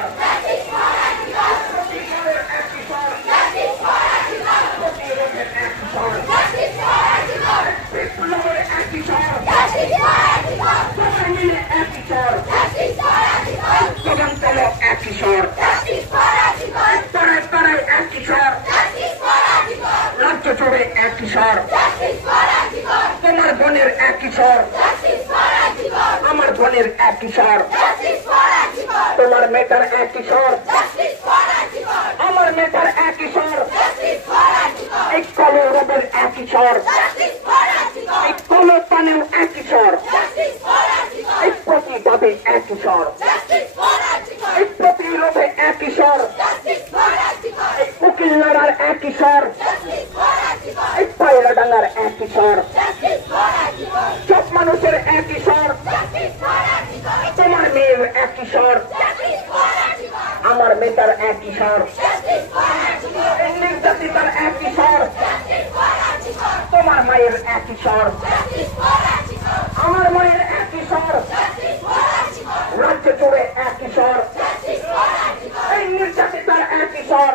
স্বর, প্রতিবাদের একই স্বর, প্রতিরোধের একই স্বর, বিপ্লবের একই স্বর, সবাই মিলে একই স্বর, তদন্তলো একই স্বর, পাড়ায় পাড়ায় একই স্বর, রাজ্য জুড়ে একই স্বর, তোমার বোনের একই স্বর, আমার বোনের একই স্বর, তোমার মেয়েটার একই স্বর, আমার মেয়েটার একই স্বর, এই কলো রোগের একই স্বর, এই কলো পানেও একই স্বর, এই প্রতিবাদে একই স্বর, এই প্রতিরোধে একই স্বর, এই উকিল লড়ার একই স্বর, এই পায়রা ডাঙ্গার একই স্বর, সব মানুষের একই স্বর, তোমার মেয়ের একই স্বর, আমার মেয়েটার একই স্বর, এই নির্যাতিতার একই স্বর, তোমার মায়ের একই স্বর, আমার মায়ের একই স্বর, রাজ্য জুড়ে একই স্বর, এই নির্যাতিতার একই স্বর,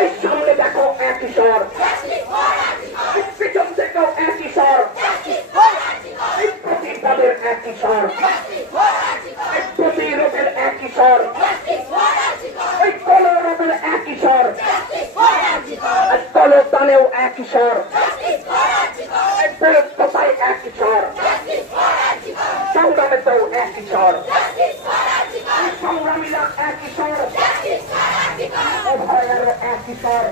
এই সামনে দেখো একই স্বর, পিছন থেকেও একই স্বর, এই প্রতিবাদের একই স্বর, এই প্রতিরোধের একই স্বর, এই কলরোধের একই স্বর, এই কলতানেও একই স্বর, এই বৃহত্ততায় একই স্বর, সংগ্রামেতেও একই স্বর, সংগ্রামীরা একই স্বর, অভয়েরও একই স্বর।